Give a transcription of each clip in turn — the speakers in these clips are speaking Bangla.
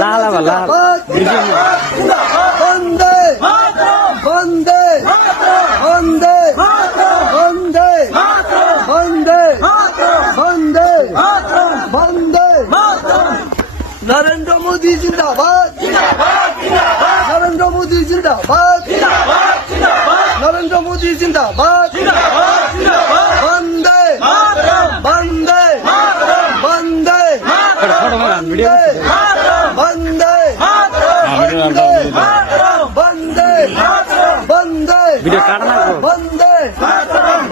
লাল বন্দে বন্দে বন্দে বন্দে বন্দে বন্দে বন্দে নরেন্দ্র মোদী জিন্দাবাদ নরেন্দ্র মোদী জিন্দাবাদ নরেন্দ্র মোদী জিন্দাবাদ বন্দে বন্দে বন্দে বন্দে বন্দে বন্দে বন্দে বন্দে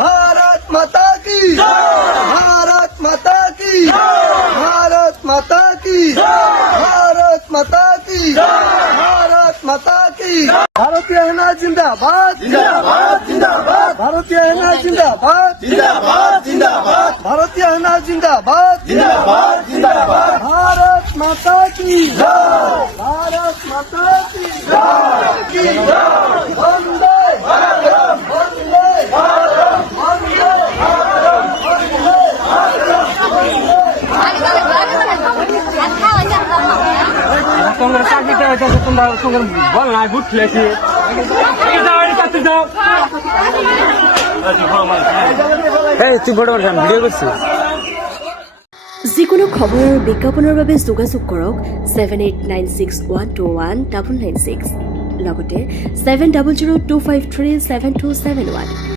भारत माता की भारत माता की भारत माता की भारत माता की भारत माता की भारतीय सेना जिंदाबाद जिंदाबाद जिंदाबाद भारतीय सेना जिंदाबाद जिंदाबाद जिंदाबाद भारतीय सेना जिंदाबाद जिंदाबाद जिंदाबाद भारत माता की भारत माता की वंदे वंदे তোমরা চাকরিতে হইতেছে তোমরা তোমার বল না গুড খেলেছি এই তুই বড় বড় ভিডিও করছিস যিকোনো খবৰৰ বিজ্ঞাপনৰ বাবে যোগাযোগ কৰক 7896121996 লগতে 7002537271